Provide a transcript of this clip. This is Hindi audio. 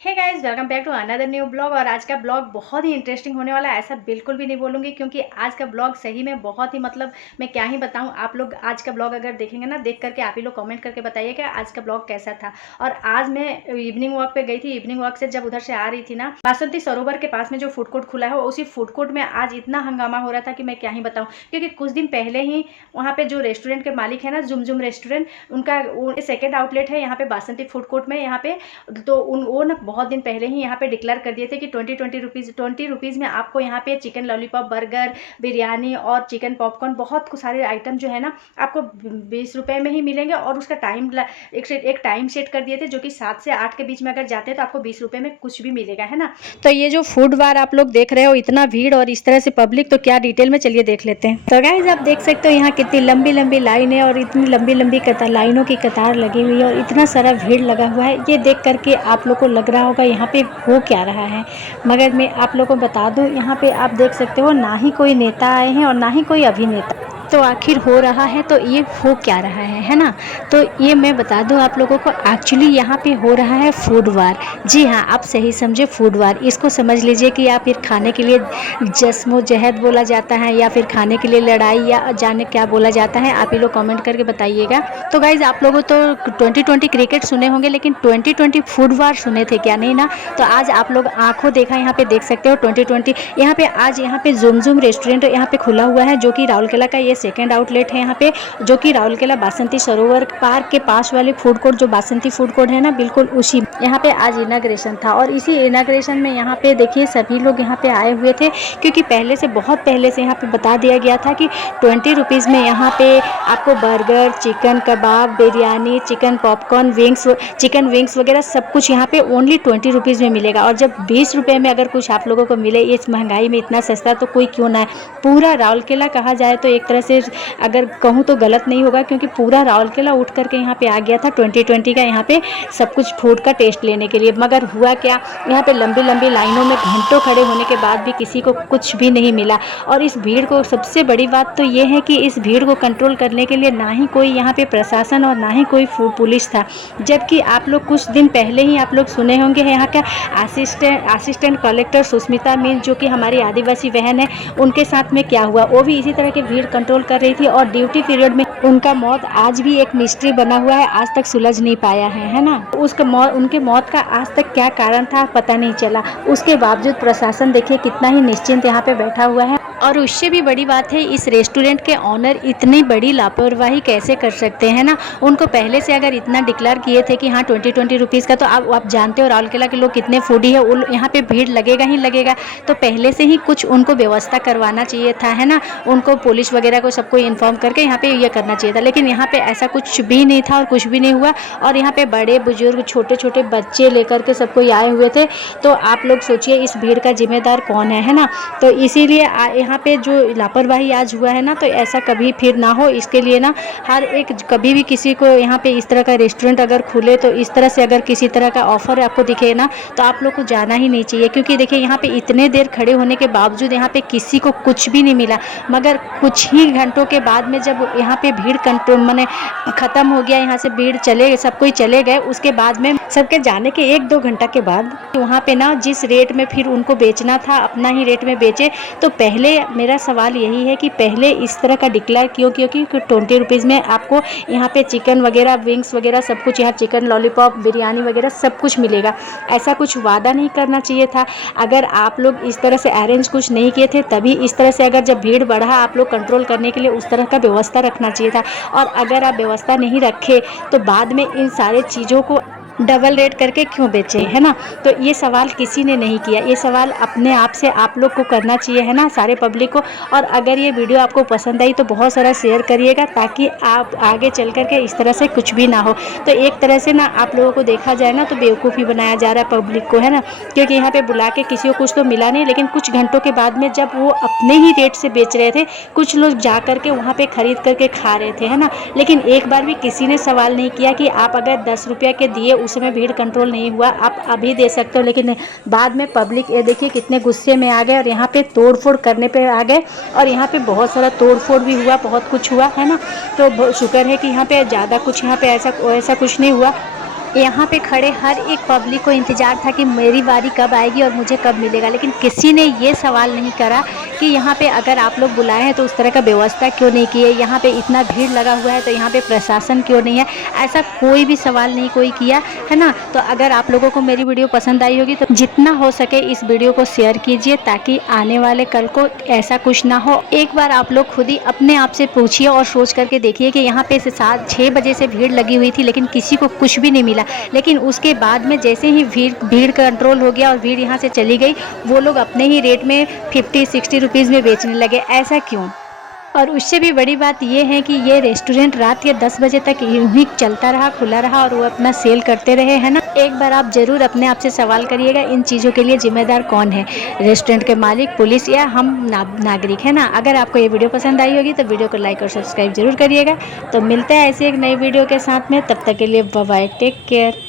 Hey guys, welcome back to another new blog. और आज का ब्लॉग बहुत ही इंटरेस्टिंग होने वाला है। ऐसा बिल्कुल भी नहीं बोलूँगी क्योंकि आज का ब्लॉग सही में बहुत ही मैं क्या ही बताऊं। आप लोग आज का ब्लॉग अगर देखेंगे ना, देख करके आप ही लोग कमेंट करके बताइए कि आज का ब्लॉग कैसा था। और आज मैं इवनिंग वॉक पे गई थी। इवनिंग वॉक से जब उधर से आ रही थी ना, बासंती सरोवर के पास में जो फूड कोर्ट खुला है, उसी फूड कोर्ट में आज इतना हंगामा हो रहा था कि मैं क्या ही बताऊँ। क्योंकि कुछ दिन पहले ही वहाँ पे जो रेस्टोरेंट के मालिक है ना, जुम रेस्टोरेंट, उनका सेकेंड आउटलेट है यहाँ पे बासंती फूड कोर्ट में यहाँ पे। तो वो ना बहुत दिन पहले ही यहाँ पे डिक्लेयर कर दिए थे कि 20 रुपीज़ में आपको यहाँ पे चिकन लॉलीपॉप, बर्गर, बिरयानी और चिकन पॉपकॉर्न, बहुत सारे आइटम जो है ना आपको 20 रुपये में ही मिलेंगे। और उसका एक टाइम सेट कर दिए थे जो कि 7 से 8 के बीच में अगर जाते हैं तो आपको 20 रुपये में कुछ भी मिलेगा, है ना। तो ये जो फूड बार आप लोग देख रहे हो, इतना भीड़ और इस तरह से पब्लिक, तो क्या डिटेल में चलिए देख लेते हैं। तो गाइस, आप देख सकते हो यहाँ कितनी लंबी लंबी लाइन है और इतनी लंबी लंबी लाइनों की कतार लगी हुई है और इतना सारा भीड़ लगा हुआ है। ये देख करके आप लोग को लग रहा होगा यहाँ पे हो क्या रहा है, मगर मैं आप लोगों को बता दूं, यहाँ पे आप देख सकते हो ना ही कोई नेता आए हैं और ना ही कोई अभिनेता। तो आखिर हो रहा है तो ये हो क्या रहा है ना। तो ये मैं बता दूं आप लोगों को, एक्चुअली यहाँ पे हो रहा है फूड वार। जी हाँ, आप सही समझे, फूड वार। इसको समझ लीजिए कि या फिर खाने के लिए जस्मोजहद बोला जाता है या फिर खाने के लिए लड़ाई, या जाने क्या बोला जाता है। आप ही लोग कमेंट करके बताइएगा। तो गाइज, आप लोगों तो 2020 क्रिकेट सुने होंगे, लेकिन 2020 फूड वार सुने थे क्या? नहीं ना। तो आज आप लोग आंखों देखा यहाँ पे देख सकते हो 2020। यहाँ पे आज यहाँ पे जुम रेस्टोरेंट यहाँ पे खुला हुआ है, जो कि राउरकेला का ये सेकंड आउटलेट है यहाँ पे, जो कि राउरकेला बासंती सरोवर पार्क के पास वाले फूड कोर्ट, जो बासंती फूड कोर्ट है ना, बिल्कुल उसी यहाँ पे आज इनाग्रेशन था। और इसी इनाग्रेशन में यहाँ पे देखिए सभी लोग यहाँ पे आए हुए थे, क्योंकि पहले से, बहुत पहले से यहाँ पे बता दिया गया था कि 20 रुपीज़ में यहाँ पे आपको बर्गर, चिकन कबाब, biryani, chicken popcorn, chicken wings वगैरह सब कुछ यहाँ पे ओनली 20 रुपीज़ में मिलेगा। और जब 20 रुपये में अगर कुछ आप लोगों को मिले इस महंगाई में, इतना सस्ता, तो कोई क्यों ना है। पूरा राउरकेला कहा जाए तो एक तरह से अगर कहूँ तो गलत नहीं होगा, क्योंकि पूरा राउरकेला उठ करके यहाँ पे आ गया था 2020 का यहाँ पे सब कुछ फूड का टेस्ट लेने के लिए। मगर हुआ क्या, यहाँ पे लंबी लंबी लाइनों में घंटों खड़े होने के बाद भी किसी को कुछ भी नहीं मिला। और इस भीड़ को, सबसे बड़ी बात तो ये है कि इस भीड़ को कंट्रोल करने के लिए ना ही कोई यहाँ पे प्रशासन और ना ही कोई पुलिस था। जबकि आप लोग कुछ दिन पहले ही आप लोग सुने होंगे यहाँ का असिस्टेंट कलेक्टर सुष्मिता मीन, जो कि हमारी आदिवासी बहन है, उनके साथ में क्या हुआ। वो भी इसी तरह की भीड़ कंट्रोल कर रही थी और ड्यूटी पीरियड में उनका मौत आज भी एक मिस्ट्री बना हुआ है, आज तक सुलझ नहीं पाया है ना। उनके मौत का आज तक क्या कारण था पता नहीं चला। उसके बावजूद प्रशासन देखिए कितना ही निश्चिंत यहाँ पे बैठा हुआ है। और उससे भी बड़ी बात है, इस रेस्टोरेंट के ऑनर इतनी बड़ी लापरवाही कैसे कर सकते हैं ना। उनको पहले से अगर इतना डिक्लेयर किए थे कि हाँ 20 रुपीज़ का, तो आप जानते हो राउरकेला के लोग कितने फूडी है, यहाँ पे भीड़ लगेगा ही लगेगा। तो पहले से ही कुछ उनको व्यवस्था करवाना चाहिए था, है ना। उनको पुलिस वगैरह को सबको इन्फॉर्म करके यहाँ पे ये करना चाहिए था, लेकिन यहाँ पे ऐसा कुछ भी नहीं था और कुछ भी नहीं हुआ। और यहाँ पे बड़े बुजुर्ग, छोटे छोटे बच्चे लेकर के सबको आए हुए थे। तो आप लोग सोचिए इस भीड़ का जिम्मेदार कौन है ना। तो इसीलिए यहाँ पे जो लापरवाही आज हुआ है ना, तो ऐसा कभी फिर ना हो, इसके लिए ना हर एक, कभी भी किसी को यहाँ पे इस तरह का रेस्टोरेंट अगर खुले तो इस तरह से अगर किसी तरह का ऑफर आपको दिखे ना, तो आप लोग को जाना ही नहीं चाहिए। क्योंकि देखिए यहाँ पे इतने देर खड़े होने के बावजूद यहाँ पे किसी को कुछ भी नहीं मिला। मगर कुछ ही घंटों के बाद में जब यहाँ पे भीड़ कंट्रोल माने ख़त्म हो गया, यहाँ से भीड़ सब कोई चले गए, उसके बाद में सबके जाने के 1-2 घंटा के बाद वहाँ पे ना जिस रेट में फिर उनको बेचना था, अपना ही रेट में बेचे। तो पहले मेरा सवाल यही है कि पहले इस तरह का डिक्लेयर क्योंकि 20 रुपीज़ में आपको यहाँ पे चिकन वगैरह, विंग्स वगैरह सब कुछ, यहाँ चिकन लॉलीपॉप, बिरयानी वगैरह सब कुछ मिलेगा। ऐसा कुछ वादा नहीं करना चाहिए था। अगर आप लोग इस तरह से अरेंज कुछ नहीं किए थे, तभी इस तरह से अगर जब भीड़ बढ़ा, आप लोग कंट्रोल करने के लिए उस तरह का व्यवस्था रखना चाहिए था। और अगर आप व्यवस्था नहीं रखे तो बाद में इन सारे चीज़ों को डबल रेट करके क्यों बेचे, है ना। तो ये सवाल किसी ने नहीं किया, ये सवाल अपने आप से आप लोग को करना चाहिए, है ना, सारे पब्लिक को। और अगर ये वीडियो आपको पसंद आई तो बहुत सारा शेयर करिएगा, ताकि आप आगे चल करके इस तरह से कुछ भी ना हो। तो एक तरह से ना आप लोगों को देखा जाए ना तो बेवकूफ़ी बनाया जा रहा है पब्लिक को, है ना। क्योंकि यहाँ पे बुला के किसी को कुछ तो मिला नहीं, लेकिन कुछ घंटों के बाद में जब वो अपने ही रेट से बेच रहे थे, कुछ लोग जा करके वहाँ पे खरीद करके खा रहे थे, है ना। लेकिन एक बार भी किसी ने सवाल नहीं किया कि आप अगर 10 रुपये के दिए, उसमें भीड़ कंट्रोल नहीं हुआ, आप अभी दे सकते हो। लेकिन बाद में पब्लिक ये देखिए कितने गुस्से में आ गए और यहाँ पे तोड़ फोड़ करने पे आ गए। और यहाँ पे बहुत सारा तोड़ फोड़ भी हुआ, बहुत कुछ हुआ, है ना। तो शुक्र है कि यहाँ पे ज़्यादा कुछ यहाँ पे ऐसा कुछ नहीं हुआ। यहाँ पे खड़े हर एक पब्लिक को इंतज़ार था कि मेरी बारी कब आएगी और मुझे कब मिलेगा, लेकिन किसी ने ये सवाल नहीं करा कि यहाँ पे अगर आप लोग बुलाए हैं तो उस तरह का व्यवस्था क्यों नहीं की है, यहाँ पे इतना भीड़ लगा हुआ है तो यहाँ पे प्रशासन क्यों नहीं है, ऐसा कोई भी सवाल नहीं कोई किया, है ना। तो अगर आप लोगों को मेरी वीडियो पसंद आई होगी तो जितना हो सके इस वीडियो को शेयर कीजिए, ताकि आने वाले कल को ऐसा कुछ ना हो। एक बार आप लोग खुद ही अपने आप से पूछिए और सोच करके देखिए कि यहाँ पे से 6 बजे से भीड़ लगी हुई थी, लेकिन किसी को कुछ भी नहीं मिला। लेकिन उसके बाद में जैसे ही भीड़ कंट्रोल हो गया और भीड़ यहाँ से चली गई, वो लोग अपने ही रेट में 50-60 रुपीज़ में बेचने लगे। ऐसा क्यों? और उससे भी बड़ी बात ये है कि ये रेस्टोरेंट रात के 10 बजे तक यूं ही चलता रहा, खुला रहा, और वो अपना सेल करते रहे, है ना। एक बार आप ज़रूर अपने आप से सवाल करिएगा, इन चीज़ों के लिए जिम्मेदार कौन है, रेस्टोरेंट के मालिक, पुलिस, या हम नागरिक, है ना। अगर आपको ये वीडियो पसंद आई होगी तो वीडियो को लाइक और सब्सक्राइब जरूर करिएगा। तो मिलते हैं ऐसी एक नई वीडियो के साथ में, तब तक के लिए बाय बाय, टेक केयर।